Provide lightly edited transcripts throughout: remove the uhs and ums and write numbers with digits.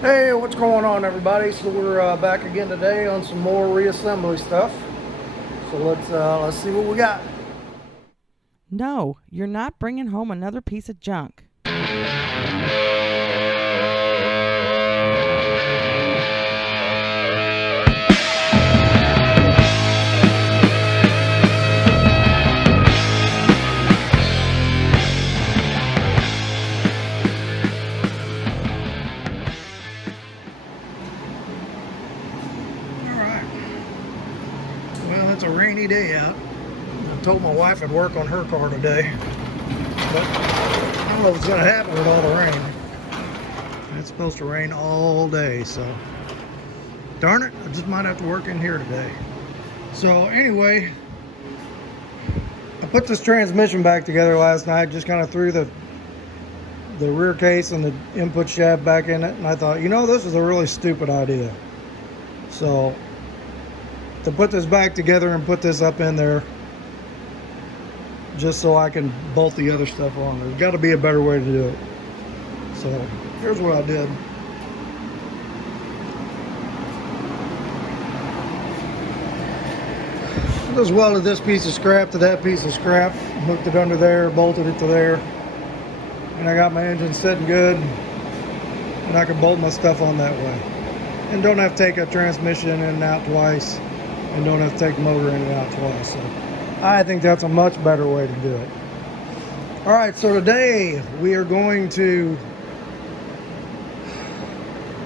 Hey, what's going on, everybody? So we're back again today on some more reassembly stuff. So let's see what we got. No, you're not bringing home another piece of junk. All right. Well, it's a rainy day out. I told my wife I'd work on her car today, but I don't know if it's going to happen with all the rain. It's supposed to rain all day, so darn it, I just might have to work in here today. So anyway, I put this transmission back together last night. Just kind of threw the rear case and the input shaft back in it, and I thought, this is a really stupid idea. So to put this back together and put this up in there just so I can bolt the other stuff on, there's got to be a better way to do it. So here's what I did. I just welded this piece of scrap to that piece of scrap, hooked it under there, bolted it to there, and I got my engine sitting good, and I can bolt my stuff on that way. And don't have to take a transmission in and out twice, and don't have to take the motor in and out twice. So I think that's a much better way to do it. All right, so today we are going to,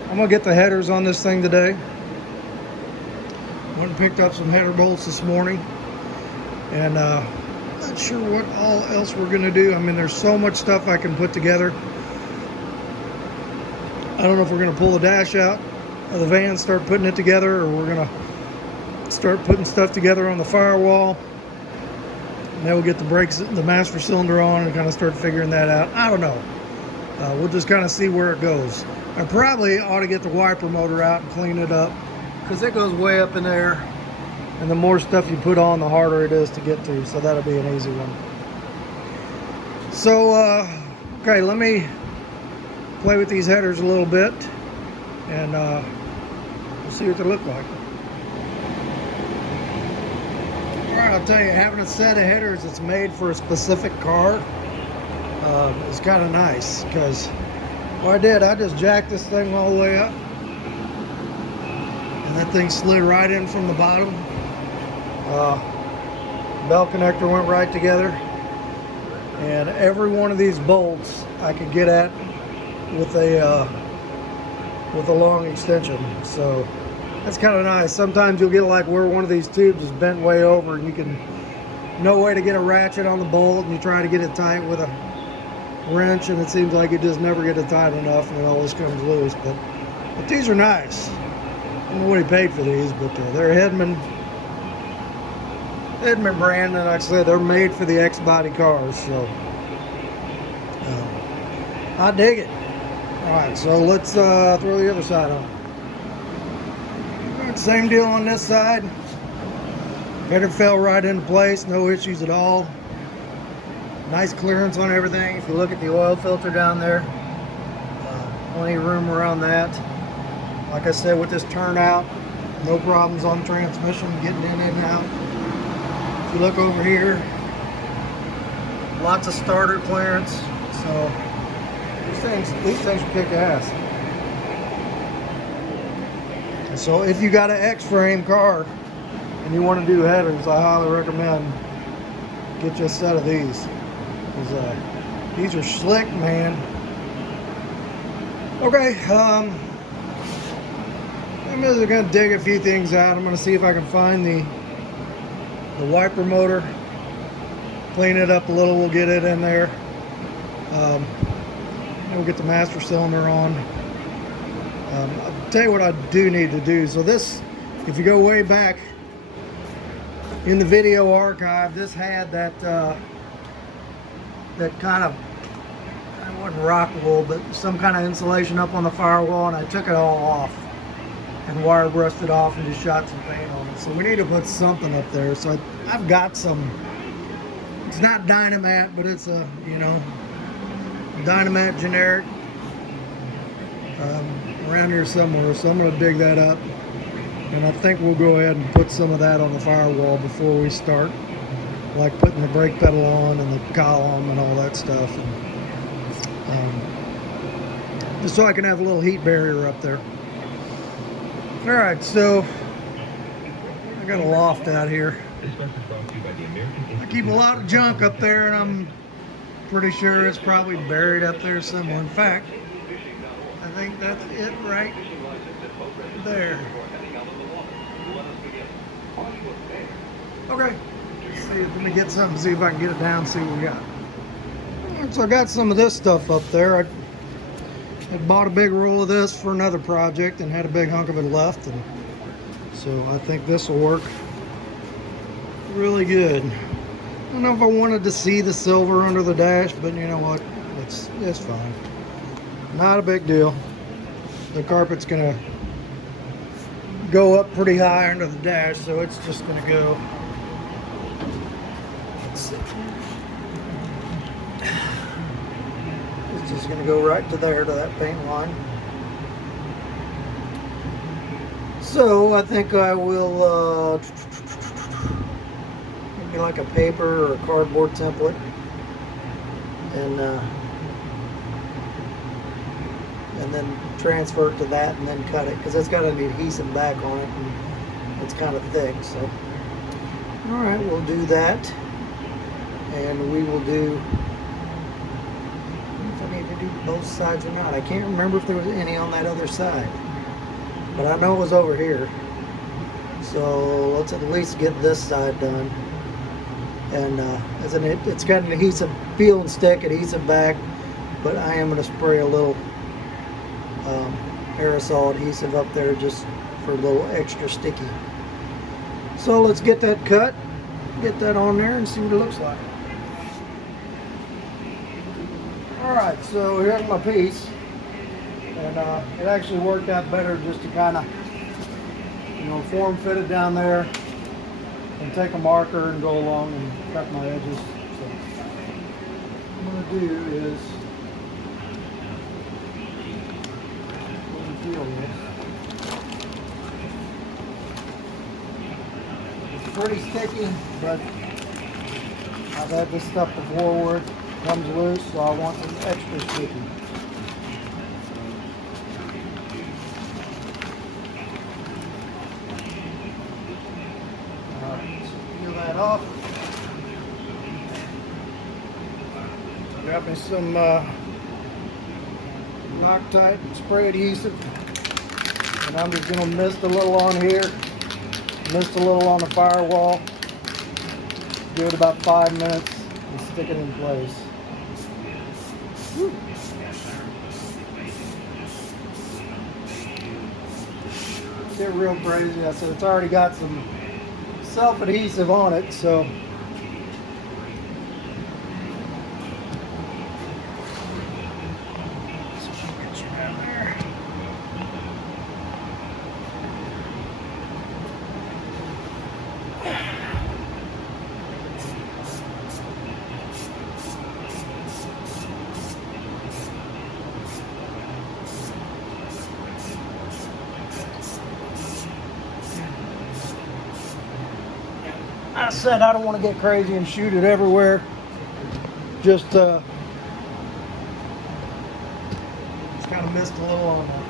I'm gonna get the headers on this thing today. Went and picked up some header bolts this morning, and not sure what all else we're gonna do. I mean, there's so much stuff I can put together. I don't know if we're gonna pull the dash out of the van, start putting it together, or we're gonna start putting stuff together on the Firewall. And then we'll get the brakes, the master cylinder on, and kind of start figuring that out. I don't know. We'll just kind of see where it goes. I probably ought to get the wiper motor out and clean it up, because it goes way up in there, and the more stuff you put on, the harder it is to get to. So that'll be an easy one. So okay, let me play with these headers a little bit, and we'll see what they look like. Alright, I'll tell you, having a set of headers that's made for a specific car is kind of nice, because what I just jacked this thing all the way up, and that thing slid right in from the bottom. Bell connector went right together, and every one of these bolts I could get at with a long extension. So that's kind of nice. Sometimes you'll get like where one of these tubes is bent way over, and you can no way to get a ratchet on the bolt, and you try to get it tight with a wrench, and it seems like you just never get it tight enough, and it always comes loose. But these are nice. I don't know what he paid for these, but they're Hedman brand, and like I said, they're made for the X-body cars, so I dig it. Alright, so let's throw the other side on. Alright, same deal on this side. Header fell right into place, no issues at all. Nice clearance on everything. If you look at the oil filter down there, plenty of room around that. Like I said, with this turnout, no problems on the transmission getting in and out. If you look over here, lots of starter clearance. So these things kick ass. So if you got an X-frame car and you want to do headers, I highly recommend get you a set of these. These are slick, man. Okay, I'm just gonna dig a few things out. I'm gonna see if I can find the wiper motor, clean it up a little. We'll get it in there. We'll get the master cylinder on. I'll tell you what I do need to do. So this, if you go way back in the video archive, this had that kind of, it wasn't rock wool, but some kind of insulation up on the Firewall, and I took it all off and wire brushed it off and just shot some paint on it. So we need to put something up there. So I've got some, it's not Dynamat, but it's a, Dynamat generic around here somewhere, so I'm going to dig that up. And I think we'll go ahead and put some of that on the firewall before we start, like putting the brake pedal on and the column and all that stuff. And, just so I can have a little heat barrier up there. Alright, so I got a loft out here. I keep a lot of junk up there, and I'm pretty sure it's probably buried up there somewhere. In fact, I think that's it right there. Okay, let's see, let me get something, see if I can get it down, see what we got. Alright, so I got some of this stuff up there. I bought a big roll of this for another project and had a big hunk of it left, and so I think this will work really good. I don't know if I wanted to see the silver under the dash, but you know what, it's fine. Not a big deal. The carpet's gonna go up pretty high under the dash, so it's just gonna go. It's just gonna go right to there, to that paint line. So I think I will maybe like a paper or a cardboard template, and then transfer it to that, and then cut it, because it's got an adhesive back on it, and it's kind of thick. So all right, we'll do that, and we will do. I don't know if I need to do both sides or not. I can't remember if there was any on that other side, but I know it was over here. So let's at least get this side done. And it's got an adhesive peel and stick adhesive back, but I am going to spray a little aerosol adhesive up there just for a little extra sticky. So let's get that cut, get that on there, and see what it looks like. Alright, so here's my piece, and it actually worked out better just to kind of, form fit it down there and take a marker and go along and cut my edges. So what I'm going to do is peel this. It's pretty sticky, but I've had this stuff before where it comes loose, so I want some extra sticky. Off. Got me some Loctite spray adhesive, and I'm just going to mist a little on here, mist a little on the firewall, give it about 5 minutes, and stick it in place. Woo. Get real crazy. I said it's already got some self-adhesive on it, so get you down there. I said I don't want to get crazy and shoot it everywhere. Just kind of missed a little on that.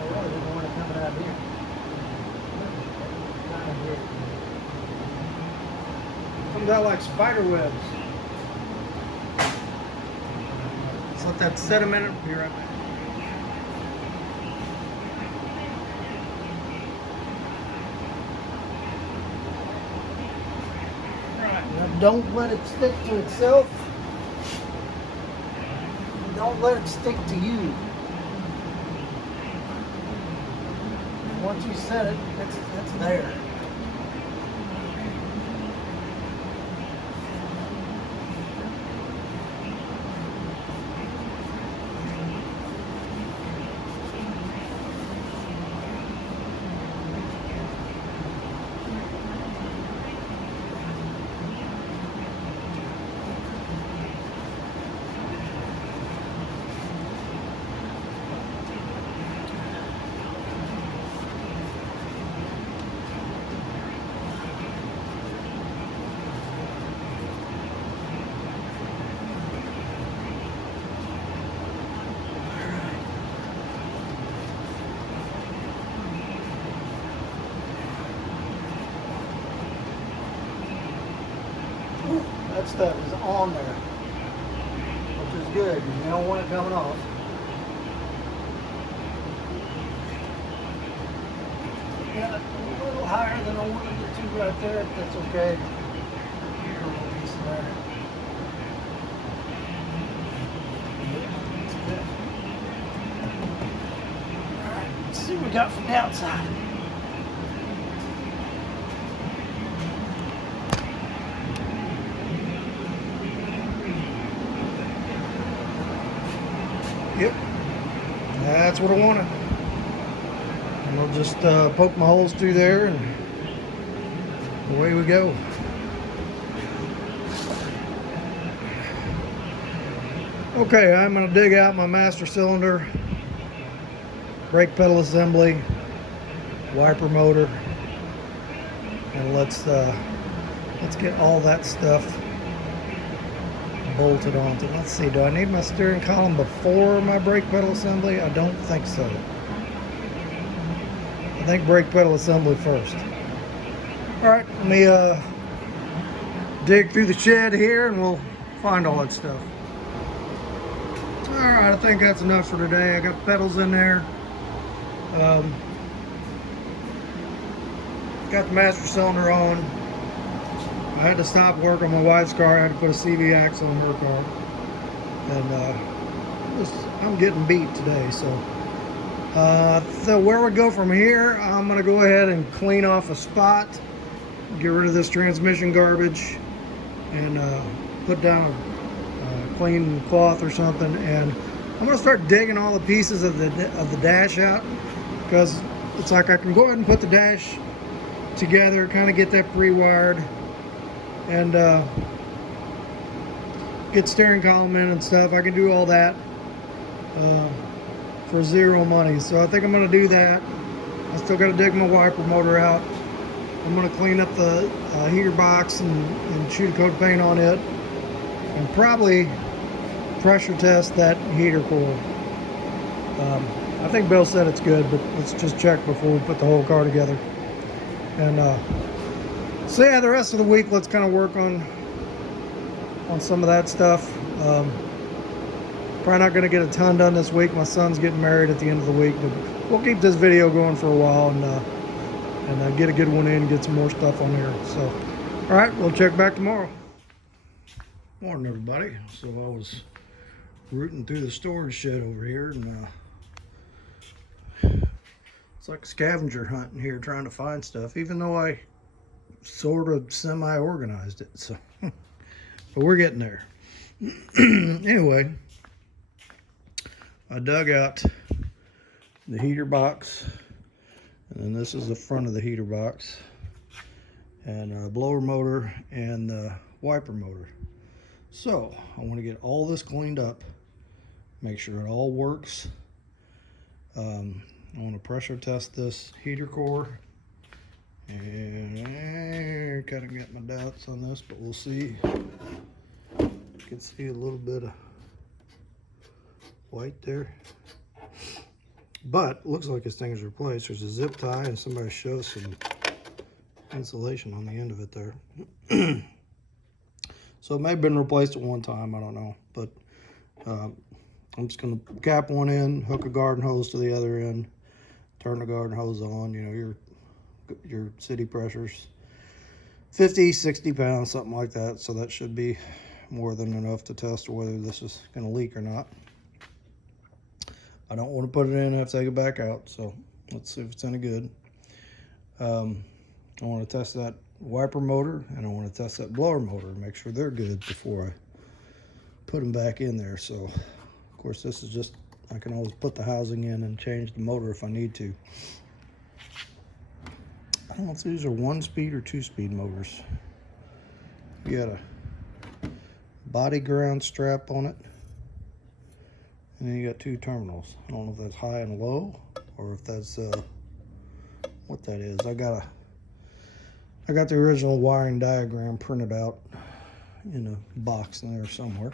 I really didn't want it coming out here. Kind of weird. Comes out like spider webs. Just let that set a minute. Be right back. Don't let it stick to itself. Don't let it stick to you. Once you set it, it's there. that stuff is on there, which is good. You don't want it coming off. Got it a little higher than I wanted it to right there, but that's okay. Here's a little piece of there. Yeah, that's good. Alright, let's see what we got from the outside. Yep, that's what I wanted. And I'll just poke my holes through there and away we go. Okay, I'm going to dig out my master cylinder, brake pedal assembly, wiper motor, and let's get all that stuff bolted onto. Let's see, do I need my steering column before my brake pedal assembly? I don't think so. I think brake pedal assembly first. Alright, let me dig through the shed here and we'll find all that stuff. Alright, I think that's enough for today. I got the pedals in there. Got the master cylinder on. I had to stop work on my wife's car. I had to put a CV axle on her car. And I'm getting beat today, so where we go from here, I'm going to go ahead and clean off a spot, get rid of this transmission garbage, and put down a clean cloth or something. And I'm going to start digging all the pieces of the dash out, because it's like I can go ahead and put the dash together, kind of get that pre-wired, and get steering column in and stuff. I can do all that for zero money. So I think I'm going to do that. I still got to dig my wiper motor out. I'm going to clean up the heater box and shoot a coat of paint on it, and probably pressure test that heater core. I think Bill said it's good, but let's just check before we put the whole car together. And so yeah, the rest of the week, let's kind of work on some of that stuff. Probably not going to get a ton done this week. My son's getting married at the end of the week, but we'll keep this video going for a while and get a good one in, get some more stuff on here. So, all right, we'll check back tomorrow. Morning, everybody. So I was rooting through the storage shed over here, and it's like a scavenger hunt in here trying to find stuff, even though I sort of semi-organized it. So, but we're getting there. Anyway, I dug out the heater box, and then this is the front of the heater box, and a blower motor and the wiper motor. So I want to get all this cleaned up, make sure it all works. I want to pressure test this heater core, and kind of got my doubts on this, but we'll see. You can see a little bit of white there, but looks like this thing is replaced. There's a zip tie and somebody shows some insulation on the end of it there. So it may have been replaced at one time, I don't know, but I'm just going to cap one in, hook a garden hose to the other end, turn the garden hose on. You know, your city pressure's 50, 60 pounds, something like that, so that should be more than enough to test whether this is going to leak or not. I don't want to put it in and have to take it back out, so let's see if it's any good. I want to test that wiper motor, and I want to test that blower motor and make sure they're good before I put them back in there. So of course this is just, I can always put the housing in and change the motor if I need to. I don't know if these are 1-speed or 2-speed motors. You got a body ground strap on it, and then you got 2 terminals. I don't know if that's high and low, or if that's what that is. I got the original wiring diagram printed out in a box in there somewhere.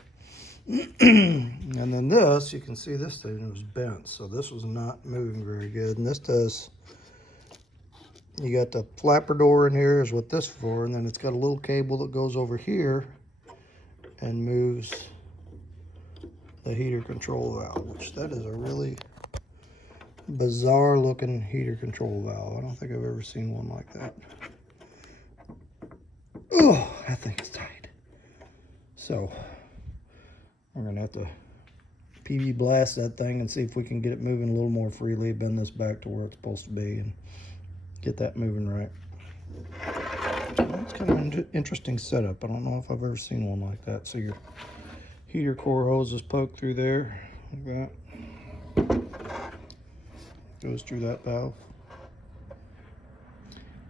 And then this, you can see this thing was bent, so this was not moving very good. And this does, you got the flapper door in here is what this is for, and then it's got a little cable that goes over here and moves the heater control valve, which that is a really bizarre looking heater control valve. I don't think I've ever seen one like that. Oh, that thing is tight. So we're gonna have to PB blast that thing and see if we can get it moving a little more freely, bend this back to where it's supposed to be, and get that moving right. It's kind of an interesting setup. I don't know if I've ever seen one like that. So your heater core hose is poked through there, like that. Goes through that valve.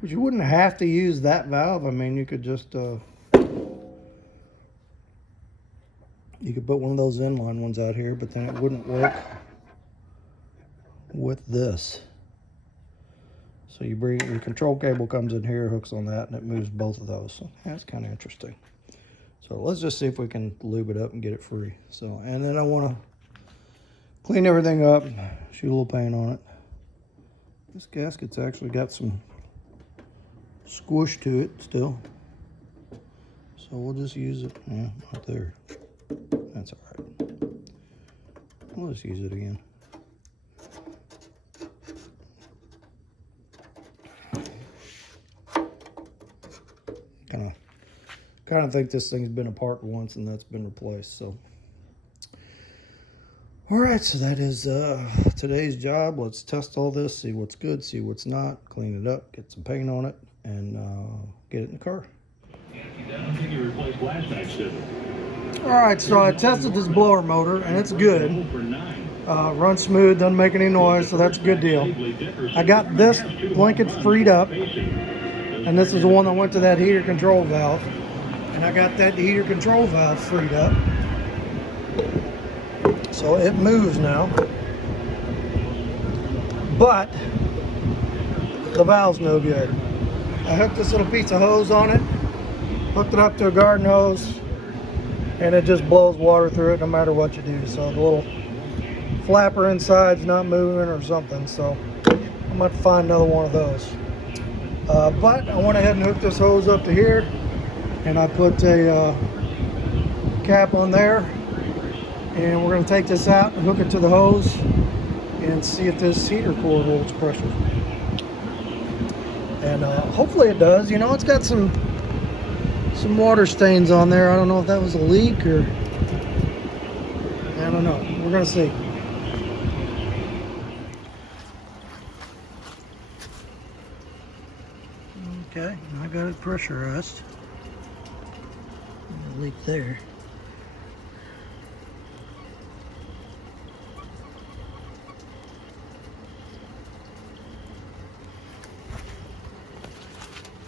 But you wouldn't have to use that valve. I mean, you could just you could put one of those inline ones out here, but then it wouldn't work with this. So you bring your control cable comes in here, hooks on that, and it moves both of those. So that's kind of interesting. So let's just see if we can lube it up and get it free. So, and then I want to clean everything up, shoot a little paint on it. This gasket's actually got some squish to it still. So we'll just use it, yeah, right there. That's all right. We'll just use it again. Kind of think this thing's been apart once and that's been replaced. So, all right. So that is today's job. Let's test all this, see what's good, see what's not, clean it up, get some paint on it, and get it in the car. All right, so I tested this blower motor and it's good. Runs smooth, doesn't make any noise, so that's a good deal. I got this blanket freed up, and this is the one that went to that heater control valve. And I got that heater control valve freed up. So it moves now. But the valve's no good. I hooked this little piece of hose on it, hooked it up to a garden hose, and it just blows water through it no matter what you do. So the little flapper inside's not moving or something. So I'm going to find another one of those. But I went ahead and hooked this hose up to here, and I put a cap on there, and we're going to take this out and hook it to the hose and see if this heater core holds pressure. And hopefully it does. You know, it's got some water stains on there. I don't know if that was a leak or I don't know. We're going to see. Okay, I got it pressurized. A leak there.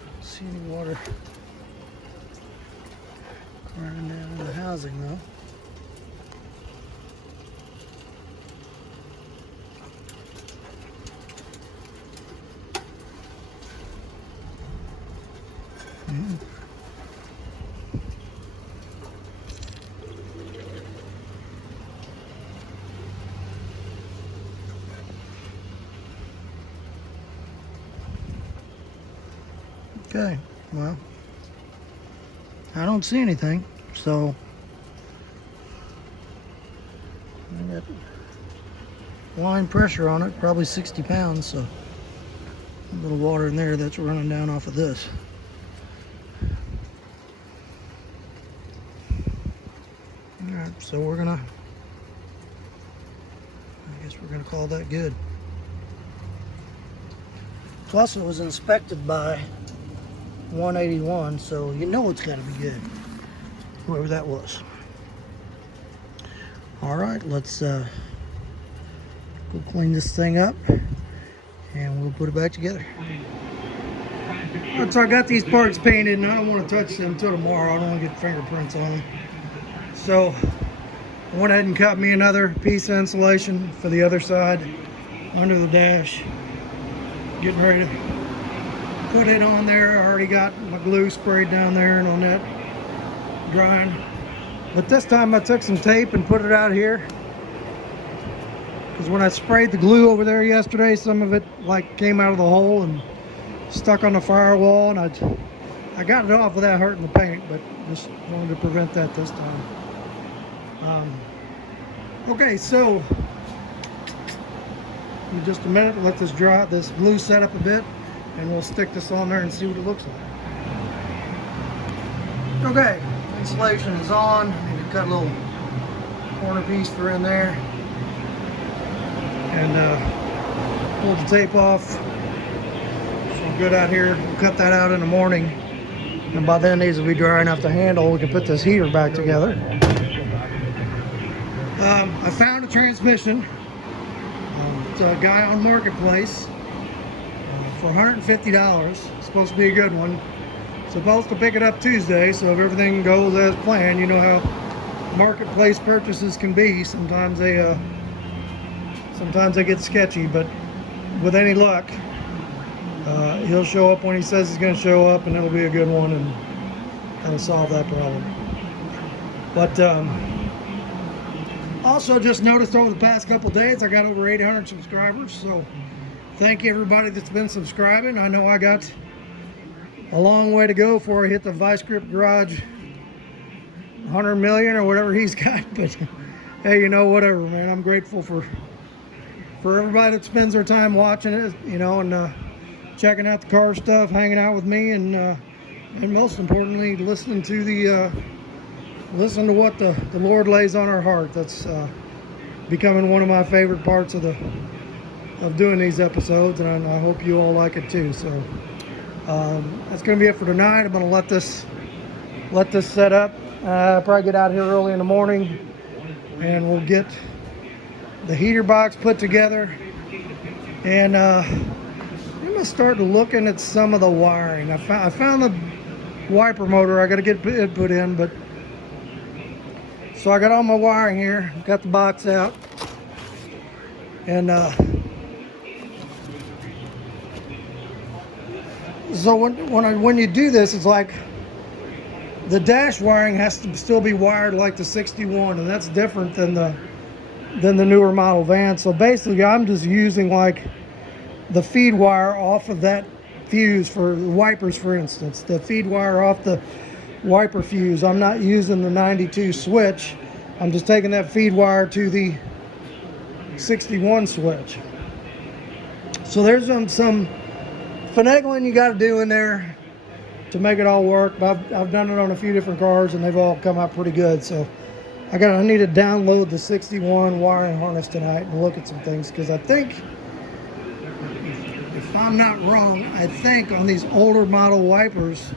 Don't see any water running down in the housing though. Okay, well, I don't see anything, so I got line pressure on it, probably 60 pounds, so a little water in there that's running down off of this. Alright, so I guess we're gonna call that good. Plus it was inspected by 181, so you know it's got to be good, whoever that was. All right, let's go clean this thing up and we'll put it back together. All right, so I got these parts painted and I don't want to touch them until tomorrow. I don't want to get fingerprints on them. So I went ahead and cut me another piece of insulation for the other side under the dash. Getting ready to put it on there. I already got my glue sprayed down there and on that drying. But this time I took some tape and put it out here. Because when I sprayed the glue over there yesterday, some of it like came out of the hole and stuck on the firewall, and I I got it off without hurting the paint, but just wanted to prevent that this time. Okay, so in just a minute, let this dry, this glue set up a bit, and we'll stick this on there and see what it looks like. Okay, insulation is on. I need to cut a little corner piece for in there, and pull the tape off. So I'm good out here. We'll cut that out in the morning, and by then these will be dry enough to handle. We can put this heater back together. I found a transmission. It's a guy on Marketplace for $150. It's supposed to be a good one. Supposed to pick it up Tuesday, so if everything goes as planned, you know how Marketplace purchases can be. Sometimes they get sketchy, but with any luck, he'll show up when he says he's going to show up, and it'll be a good one, and that'll solve that problem. But also just noticed over the past couple days I got over 800 subscribers, so thank you everybody that's been subscribing. I know I got a long way to go before I hit the Vice Grip Garage 100 million or whatever he's got, but hey, you know, whatever, man. I'm grateful for everybody that spends their time watching it, you know, and checking out the car stuff, hanging out with me, and most importantly, listening to what the Lord lays on our heart. That's becoming one of my favorite parts of doing these episodes, and I hope you all like it too. So that's going to be it for tonight. I'm going to let this set up. Probably get out here early in the morning, and we'll get the heater box put together, and I'm going to start looking at some of the wiring. I found the wiper motor. I got to get it put in, but so I got all my wiring here, got the box out, and so when you do this, it's like the dash wiring has to still be wired like the 61, and that's different than the newer model van. So basically, I'm just using like the feed wire off of that fuse for wipers, for instance. The feed wire off the wiper fuse. I'm not using the 92 switch. I'm just taking that feed wire to the 61 switch. So there's some finagling you got to do in there to make it all work. But I've done it on a few different cars, and they've all come out pretty good. So I need to download the 61 wiring harness tonight and look at some things, because I think, if I'm not wrong, I think on these older model wipers,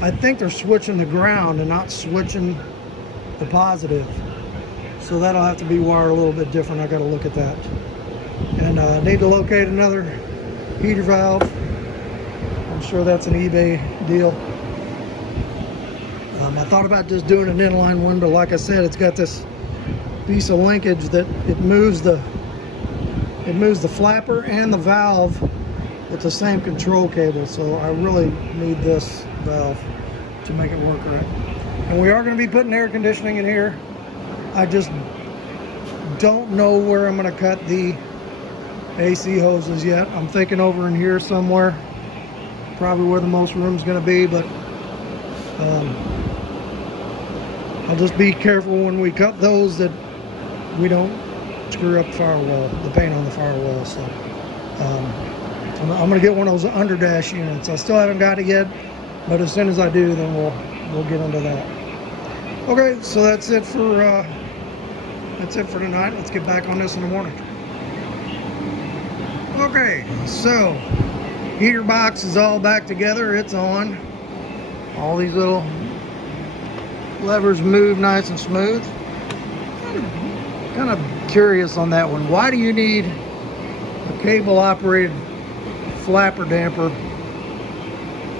I think they're switching the ground and not switching the positive. So that'll have to be wired a little bit different. I got to look at that. And I need to locate another heater valve. I'm sure that's an eBay deal. I thought about just doing an inline one, but like I said, it's got this piece of linkage that it moves the flapper and the valve with the same control cable. So I really need this valve to make it work right. And we are going to be putting air conditioning in here. I just don't know where I'm going to cut the AC hoses yet. I'm thinking over in here somewhere, probably where the most room's going to be, but I'll just be careful when we cut those that we don't screw up the firewall, the paint on the firewall. So I'm going to get one of those underdash units. I still haven't got it yet, but as soon as I do, then we'll get into that. Okay, so that's it for tonight. Let's get back on this in the morning. Okay, so heater box is all back together. It's on. All these little levers move nice and smooth. Kind of curious on that one. Why do you need a cable operated flapper damper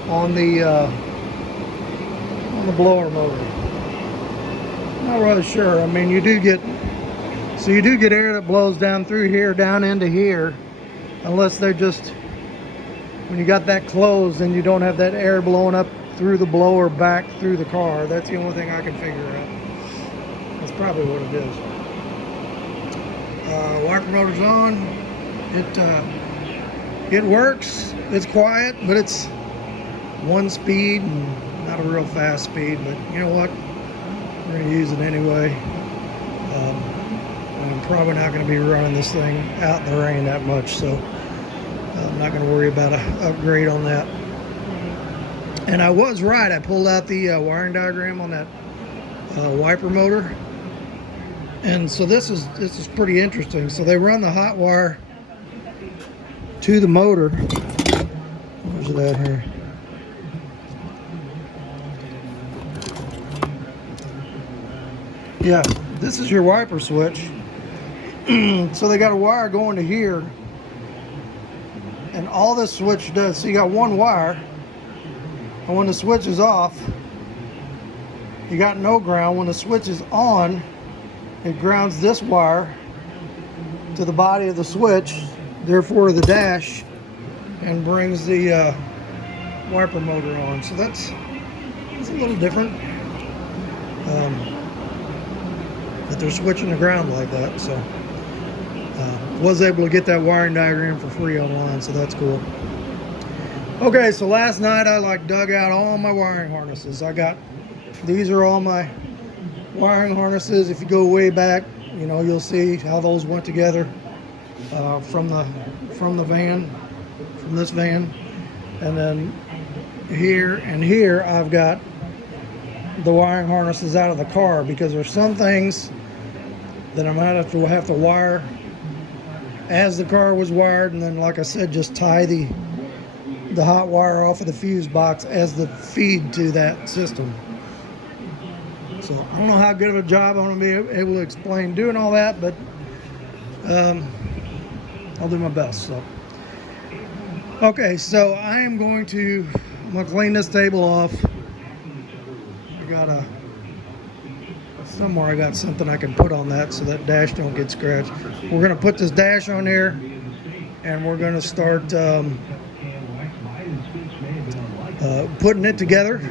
on the blower motor? Not really sure. I mean, you do get air that blows down through here, down into here, unless they're just, when you got that closed, then you don't have that air blowing up through the blower back through the car. That's the only thing I can figure out. That's probably what it is. Wiper motor's on. It works. It's quiet, but it's 1 speed and not a real fast speed, but you know what? We're going to use it anyway. I'm probably not going to be running this thing out in the rain that much, so I'm not going to worry about an upgrade on that. And I was right. I pulled out the wiring diagram on that wiper motor, and so this is pretty interesting. So they run the hot wire to the motor. Where's it at here? Yeah, this is your wiper switch. So they got a wire going to here, and all this switch does, so you got one wire, and when the switch is off, you got no ground. When the switch is on, it grounds this wire to the body of the switch, therefore the dash, and brings the wiper motor on. So that's a little different. But they're switching the ground like that, so was able to get that wiring diagram for free online, so that's cool. Okay, so last night I dug out all my wiring harnesses. These are all my wiring harnesses. If you go way back, you know, you'll see how those went together from the van, from this van, and then here and here I've got the wiring harnesses out of the car, because there's some things that I might have to wire as the car was wired, and then, like I said, just tie the hot wire off of the fuse box as the feed to that system. So I don't know how good of a job I'm going to be able to explain doing all that, but I'll do my best. So okay, so I'm going to clean this table off. Somewhere I got something I can put on that so that dash don't get scratched. We're going to put this dash on here, and we're going to start putting it together,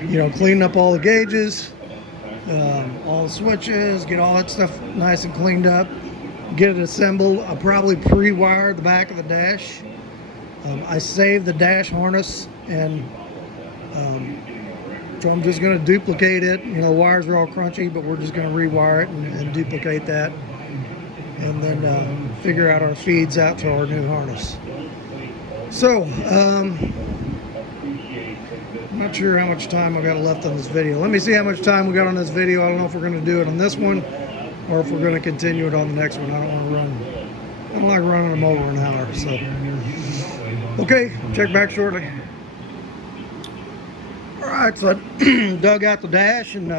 you know, cleaning up all the gauges, all the switches, get all that stuff nice and cleaned up, get it assembled. I'll probably pre-wire the back of the dash. I saved the dash harness, and so I'm just going to duplicate it. You know, the wires are all crunchy, but we're just going to rewire it and duplicate that, and then figure out our feeds out to our new harness. So, I'm not sure how much time I got left on this video. Let me see how much time we got on this video. I don't know if we're going to do it on this one or if we're going to continue it on the next one. I don't like running them over an hour. So, okay, check back shortly. Alright, so I dug out the dash and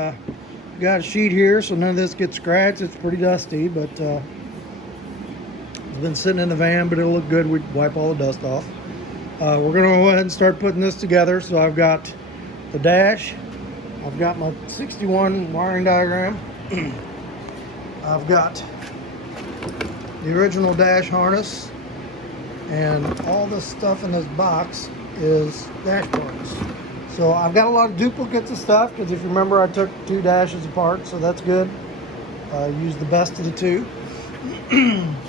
got a sheet here so none of this gets scratched. It's pretty dusty, but it's been sitting in the van, but it'll look good. We wipe all the dust off. We're going to go ahead and start putting this together. So I've got the dash. I've got my 61 wiring diagram. I've got the original dash harness. And all this stuff in this box is dash parts. So I've got a lot of duplicates of stuff, because if you remember, I took 2 dashes apart, so that's good. Used the best of the 2.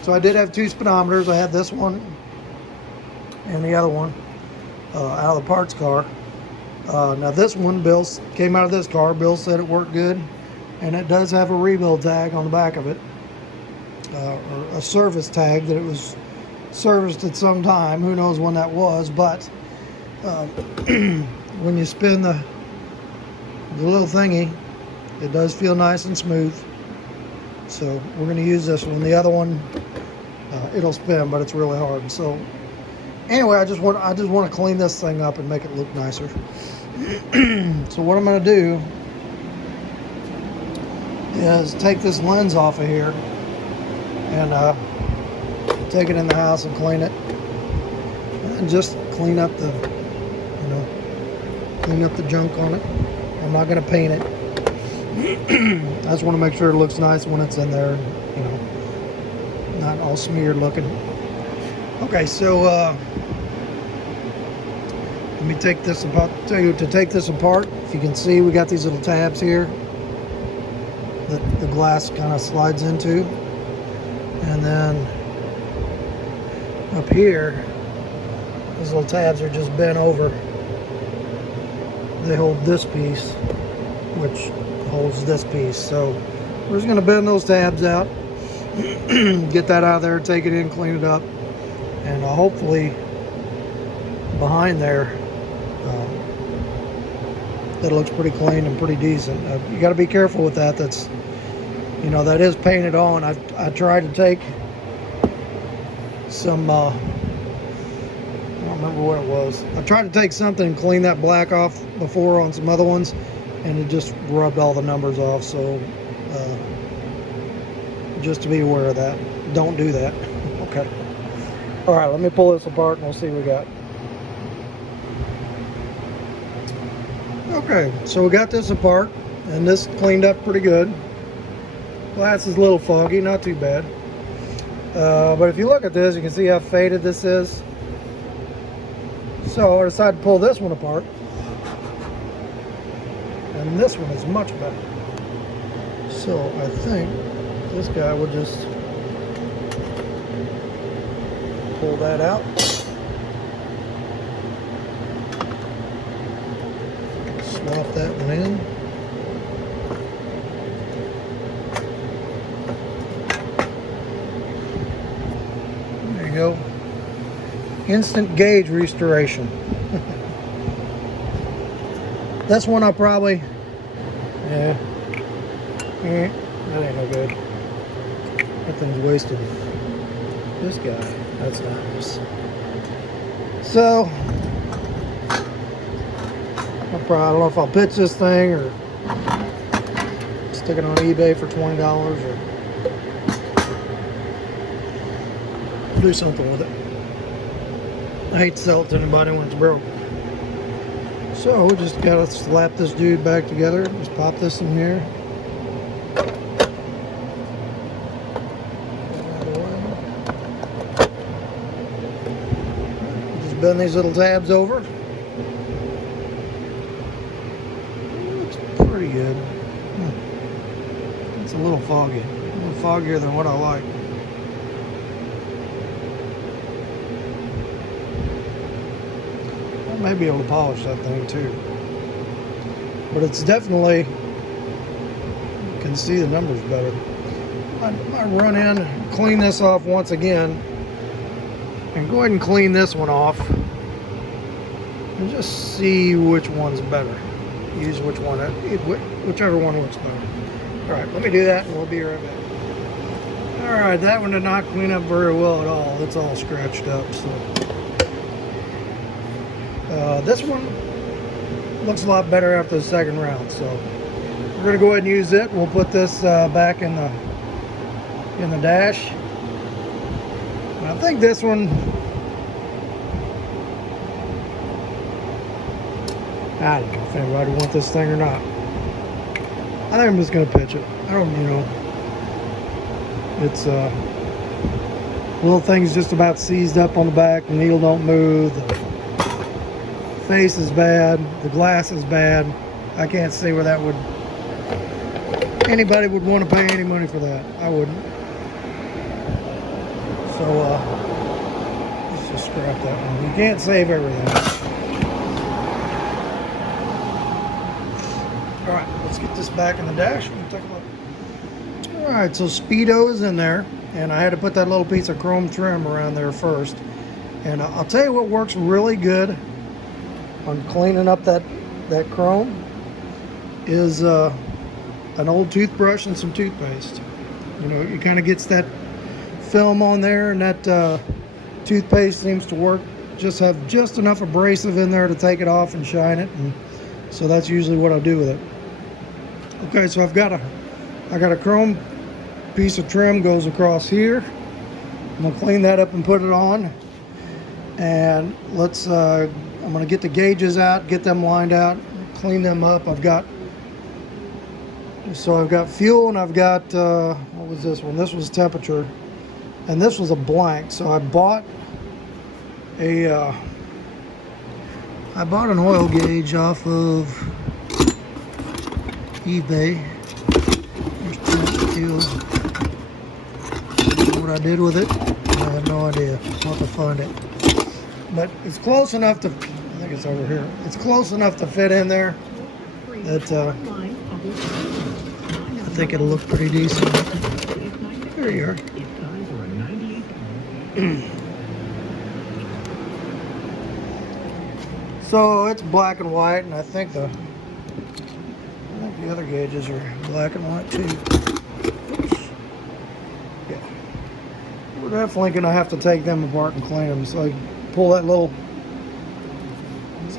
So I did have 2 speedometers. I had this one and the other one out of the parts car. Now this one, Bill came out of this car. Bill said it worked good, and it does have a rebuild tag on the back of it, or a service tag that it was serviced at some time. Who knows when that was, but when you spin the little thingy, it does feel nice and smooth. So we're going to use this one. The other one, it'll spin, but it's really hard. So anyway, I just want to clean this thing up and make it look nicer. So what I'm going to do is take this lens off of here and take it in the house and clean it, and just clean up the junk on it. I'm not going to paint it. I just want to make sure it looks nice when it's in there, you know, not all smeared looking. Okay, so let me take this apart. Tell you to take this apart. If you can see, we got these little tabs here that the glass kind of slides into, and then up here, these little tabs are just bent over they hold this piece, which holds this piece. So we're just going to bend those tabs out, get that out of there, take it in, clean it up, and hopefully behind there that looks pretty clean and pretty decent. You got to be careful with that. That's, you know, that is painted on. I tried to take some I don't remember what it was. I tried to take something and clean that black off before on some other ones, and it just rubbed all the numbers off. So just to be aware of that. Don't do that. Okay. All right, let me pull this apart and we'll see what we got. Okay, so we got this apart, and this cleaned up pretty good. Glass is a little foggy, not too bad. But if you look at this, you can see how faded this is. So I decided to pull this one apart, and this one is much better. So I think this guy would just pull that out. Swap that one in. There you go. Instant gauge restoration. This one I'll probably, that ain't no good. That thing's wasted. This guy, that's nice. So, I don't know if I'll pitch this thing or stick it on eBay for $20 or do something with it. I hate to sell it to anybody when it's broke. So we just gotta slap this dude back together. Just pop this in here. Just bend these little tabs over. Looks pretty good. It's a little foggy. A little foggier than what I like. I may be able to polish that thing too. But it's definitely, you can see the numbers better. I run in, clean this off once again, and go ahead and clean this one off, and just see which one's better. Use whichever one works better. All right, let me do that, and we'll be right back. All right, that one did not clean up very well at all. It's all scratched up. So this one looks a lot better after the second round. So we're gonna go ahead and use it. We'll put this back in the dash. And I think this one, I don't know if anybody wants this thing or not. I think I'm just gonna pitch it. I don't, it's little things just about seized up on the back. The needle don't move. The face is bad. The glass is bad. I can't see where that would, anybody would want to pay any money for that. I wouldn't. So let's just scrap that one. You can't save everything. All right, let's get this back in the dash and take a look. All right, so Speedo is in there, and I had to put that little piece of chrome trim around there first. And I'll tell you what works really good on cleaning up that chrome is an old toothbrush and some toothpaste. It kind of gets that film on there, and that toothpaste seems to work. Just have just enough abrasive in there to take it off and shine it, and so that's usually what I'll do with it. Okay, so I got a chrome piece of trim goes across here. I'm gonna clean that up and put it on, and let's I'm gonna get the gauges out, get them lined out, clean them up. I've got fuel, and I've got what was this one? This was temperature, and this was a blank. So I bought an oil gauge off of eBay. There's fuel. What I did with it, I have no idea. I'll have to find it. But it's close enough to, think it's over here. It's close enough to fit in there that I think it'll look pretty decent. There you are. So it's black and white, and I think the other gauges are black and white too. Yeah. We're definitely gonna have to take them apart and clean them. So you pull that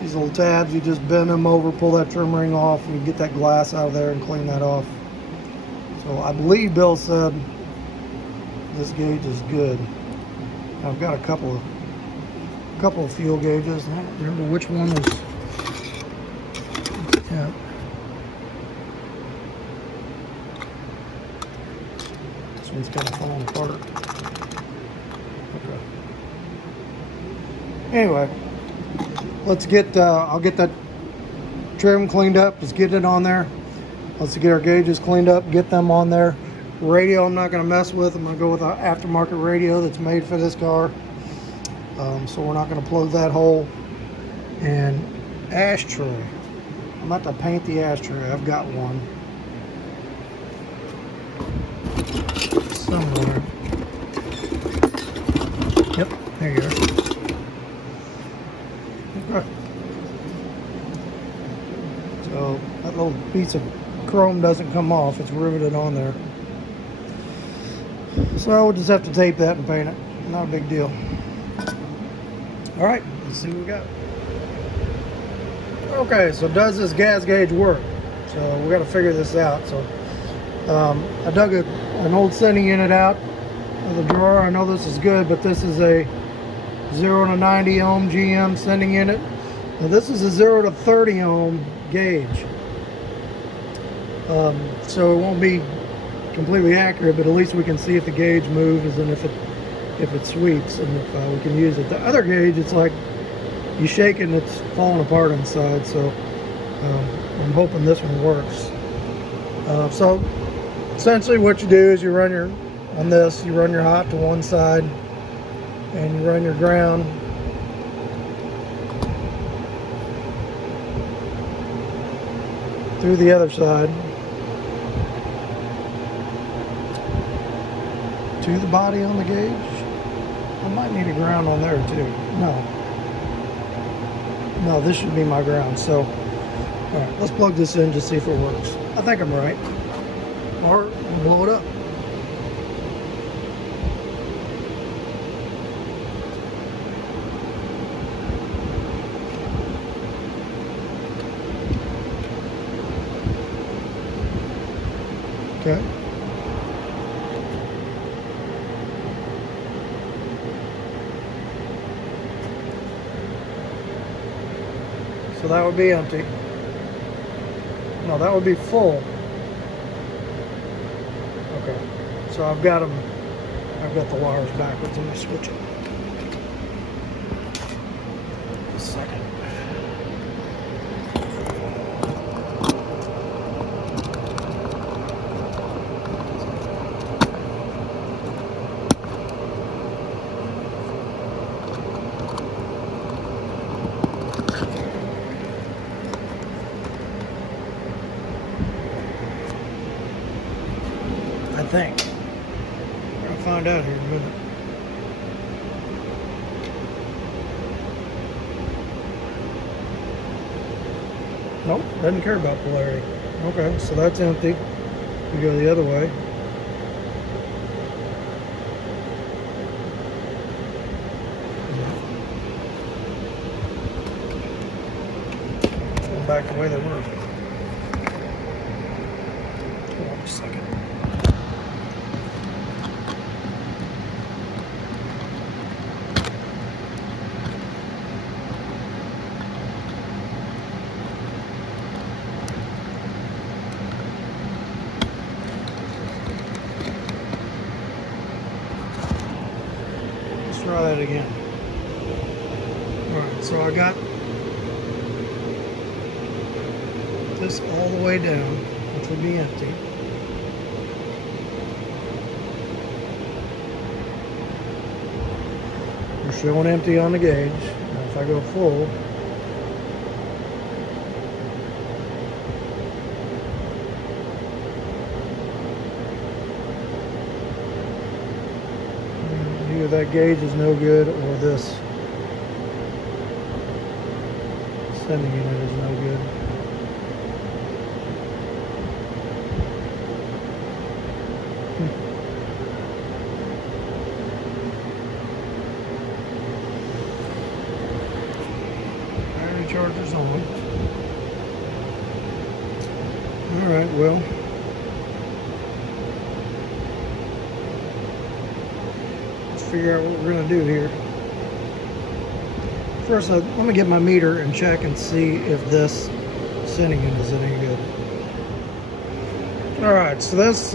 these little tabs, you just bend them over, pull that trim ring off, and you get that glass out of there and clean that off. So I believe Bill said this gauge is good. I've got a couple of fuel gauges. I don't remember which one was. Yeah. This one's kind of falling apart. Okay. Anyway, let's get. I'll get that trim cleaned up. Let's get it on there. Let's get our gauges cleaned up. Get them on there. Radio, I'm not going to mess with. I'm going to go with an aftermarket radio that's made for this car. So we're not going to plug that hole. And ashtray. I'm about to paint the ashtray. I've got one somewhere. Yep, there you are. Okay. So that little piece of chrome doesn't come off. It's riveted on there. So we'll just have to tape that and paint it. Not a big deal. All right, let's see what we got. Okay, so does this gas gauge work? So we got to figure this out. So I dug an old sending unit out of the drawer. I know this is good, but this is a 0 to 90 ohm GM sending unit. Now this is a 0 to 30 ohm gauge. So it won't be completely accurate, but at least we can see if the gauge moves and if it sweeps, and if we can use it. The other gauge, it's like you shake it and it's falling apart inside. So I'm hoping this one works. So essentially, what you do is you run your hot to one side, and you run your ground through the other side to the body on the gauge. I might need a ground on there too. No, this should be my ground. So, all right, let's plug this in, just see if it works. I think I'm right. Or we'll blow it up. Okay. So that would be empty. No, that would be full. Okay. So I've got the wires backwards. Let me switch it. A second. I think. We're gonna find out here in a minute. Nope, doesn't care about polarity. Okay, so that's empty. We go the other way. Go back the way they were. Hold on a second. Try that again. Alright, so I got this all the way down, which would be empty. We're showing empty on the gauge. Now if I go full, that gauge is no good or this sending unit is no good. Battery charger's on. Alright, well. Let's figure out what we're going to do here. First, let me get my meter and check and see if this sending unit is any good. Alright, so this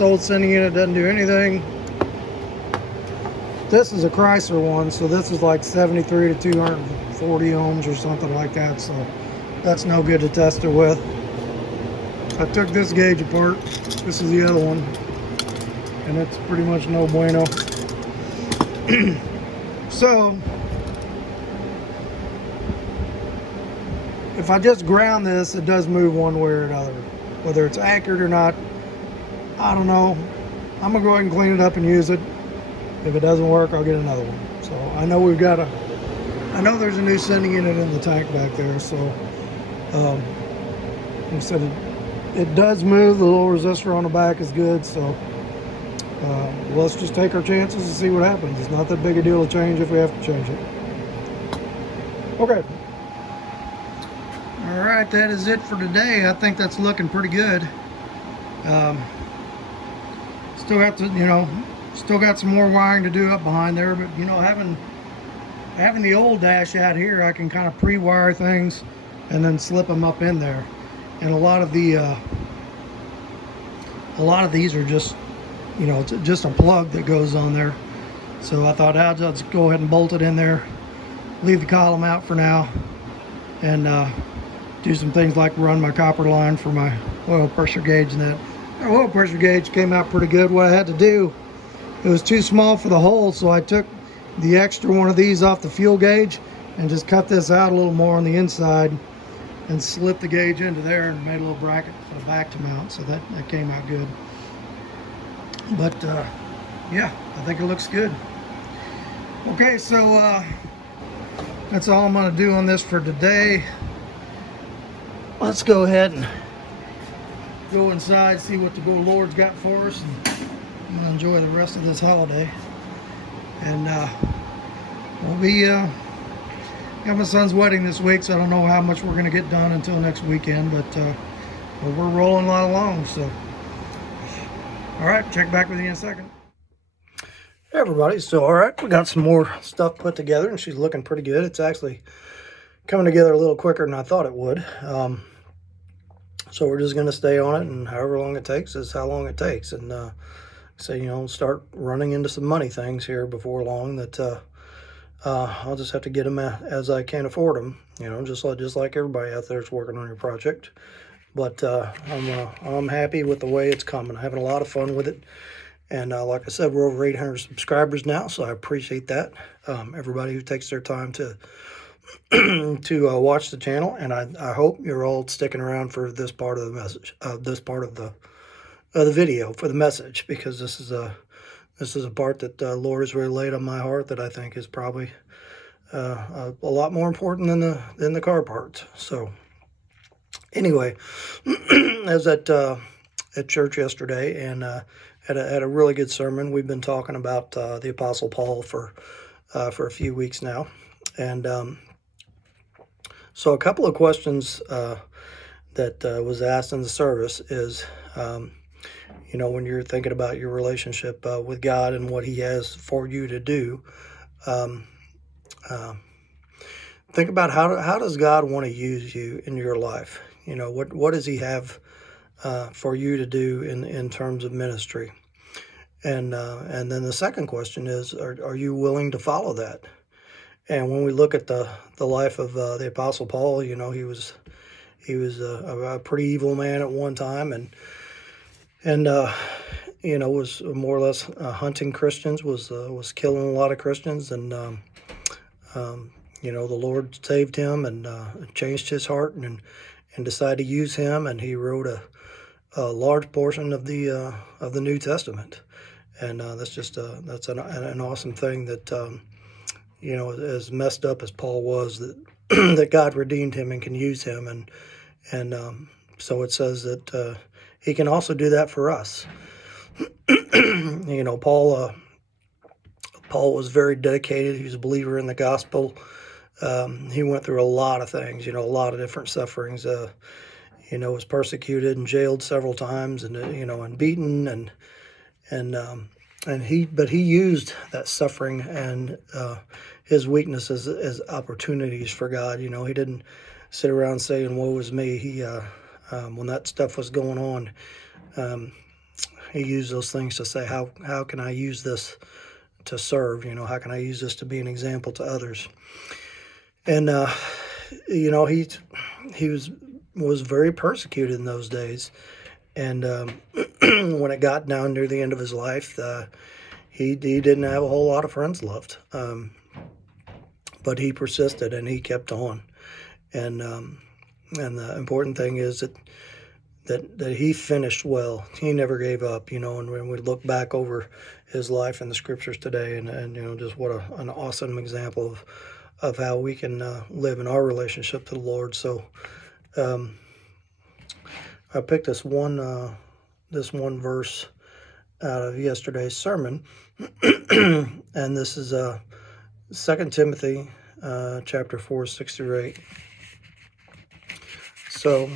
old sending unit doesn't do anything. This is a Chrysler one, so this is like 73 to 240 ohms or something like that, so that's no good to test it with. I took this gauge apart. This is the other one, and it's pretty much no bueno. So if I just ground this, it does move one way or another. Whether it's accurate or not, I don't know. I'm gonna go ahead and clean it up and use it. If it doesn't work, I'll get another one. So I know I know there's a new sending unit in the tank back there. So like I said, it does move. The little resistor on the back is good. So let's just take our chances and see what happens. It's not that big a deal to change if we have to change it. Okay. All right, that is it for today. I think that's looking pretty good. Still have to, still got some more wiring to do up behind there, but having the old dash out here, I can kind of pre-wire things and then slip them up in there. And a lot of these are just, it's just a plug that goes on there. So I thought I'll just go ahead and bolt it in there, leave the column out for now, and do some things like run my copper line for my oil pressure gauge. And that oil pressure gauge came out pretty good. What I had to do, it was too small for the hole, so I took the extra one of these off the fuel gauge and just cut this out a little more on the inside and slipped the gauge into there and made a little bracket for the back to mount. So that came out good. But yeah, I think it looks good. Okay, so that's all I'm going to do on this for today. Let's go ahead and go inside, see what the good Lord's got for us, and I'm gonna enjoy the rest of this holiday. And we'll be got my son's wedding this week, so I don't know how much we're gonna get done until next weekend, but we're rolling a lot along. So all right, check back with you in a second. Hey everybody, so all right, we got some more stuff put together, and she's looking pretty good. It's actually coming together a little quicker than I thought it would. So we're just going to stay on it, and however long it takes is how long it takes. And so, start running into some money things here before long that I'll just have to get them as I can afford them. Just like everybody out there is working on your project. But I'm happy with the way it's coming. I'm having a lot of fun with it. And like I said, we're over 800 subscribers now, so I appreciate that. Everybody who takes their time to watch the channel, and I hope you're all sticking around for this part of the message, this part of the video for the message, because this is a part that the Lord has really laid on my heart that I think is probably a lot more important than the car parts. So anyway, I was at church yesterday and had a really good sermon. We've been talking about the Apostle Paul for a few weeks now, and so a couple of questions that was asked in the service is, when you're thinking about your relationship with God and what He has for you to do, think about how does God want to use you in your life? What does He have for you to do in terms of ministry? And then the second question is, are you willing to follow that? And when we look at the life of the Apostle Paul, he was a pretty evil man at one time, and was more or less hunting Christians, was killing a lot of Christians, and the Lord saved him and changed his heart and decided to use him, and he wrote a large portion of the New Testament. And that's just that's an awesome thing that as messed up as Paul was, that that God redeemed him and can use him, and so it says that He can also do that for us. Paul was very dedicated. He was a believer in the gospel. He went through a lot of things, a lot of different sufferings. Was persecuted and jailed several times, and and beaten, and he used that suffering and his weaknesses as opportunities for God. He didn't sit around saying, "Woe is me." He when that stuff was going on, he used those things to say, how can I use this to serve? How can I use this to be an example to others? And he was very persecuted in those days. And when it got down near the end of his life, he didn't have a whole lot of friends left. But he persisted and he kept on. And the important thing is that he finished well. He never gave up, and when we look back over his life in the scriptures today, and just what an awesome example of how we can live in our relationship to the Lord. So I picked this one verse out of yesterday's sermon, and this is 2 Timothy chapter 4, 6 through 8. So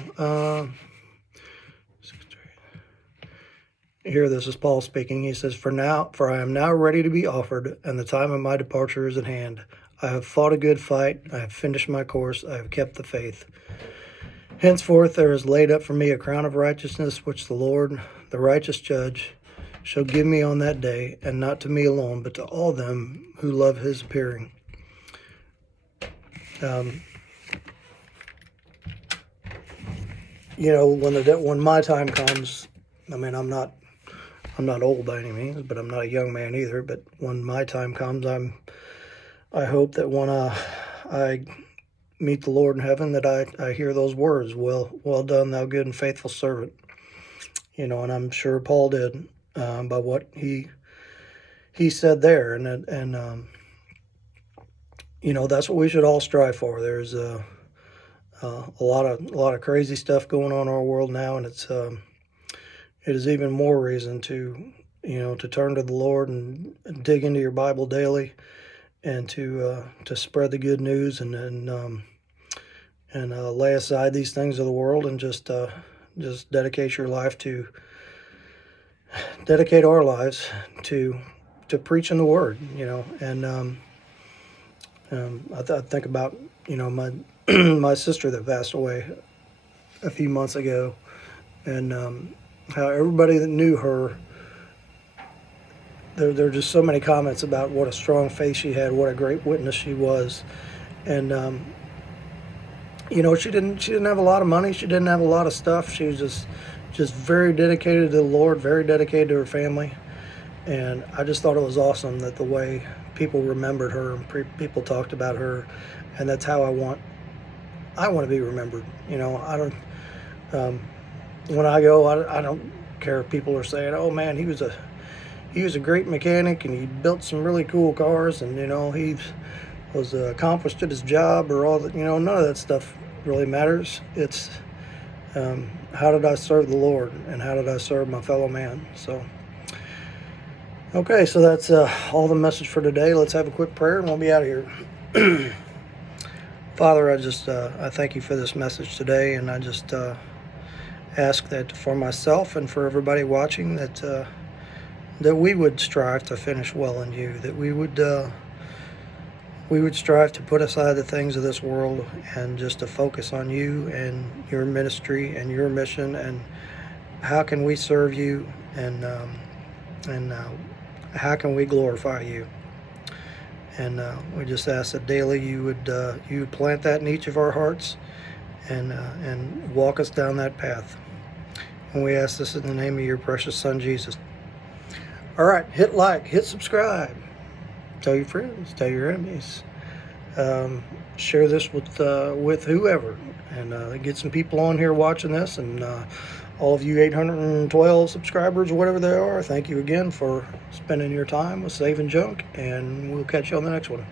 here, this is Paul speaking. He says, For I am now ready to be offered, and the time of my departure is at hand. I have fought a good fight. I have finished my course. I have kept the faith. Henceforth there is laid up for me a crown of righteousness, which the Lord, the righteous judge, shall give me on that day, and not to me alone, but to all them who love his appearing. When my time comes, I'm not old by any means, but I'm not a young man either. But when my time comes, I hope that when I meet the Lord in heaven, that I hear those words, well done, thou good and faithful servant. And I'm sure Paul did by what he said there, and that's what we should all strive for. There's a lot of crazy stuff going on in our world now, and it is even more reason to turn to the Lord and dig into your Bible daily, and to spread the good news, and lay aside these things of the world, and just dedicate our lives to preaching the word. And I think about my my sister that passed away a few months ago, and how everybody that knew her, there are just so many comments about what a strong faith she had, what a great witness she was. And she didn't have a lot of money, she didn't have a lot of stuff. She was just very dedicated to the Lord, very dedicated to her family. And I just thought it was awesome that the way people remembered her and people talked about her, and that's how I want to be remembered. I don't when I go, I don't care if people are saying, "Oh man, he was a great mechanic and he built some really cool cars, and he was accomplished at his job," or all that. None of that stuff really matters. It's how did I serve the Lord, and how did I serve my fellow man? So okay, so that's all the message for today. Let's have a quick prayer and we'll be out of here. Father, I thank you for this message today, and I just ask that for myself and for everybody watching, that we would strive to finish well in you, that we would strive to put aside the things of this world and just to focus on you and your ministry and your mission, and how can we serve you, and how can we glorify you. And we just ask that daily you would plant that in each of our hearts, and walk us down that path. And we ask this in the name of your precious Son, Jesus. All right, hit like, hit subscribe, tell your friends, tell your enemies, share this with whoever, and get some people on here watching this. And all of you 812 subscribers or whatever they are, thank you again for spending your time with Saving Junk, and we'll catch you on the next one.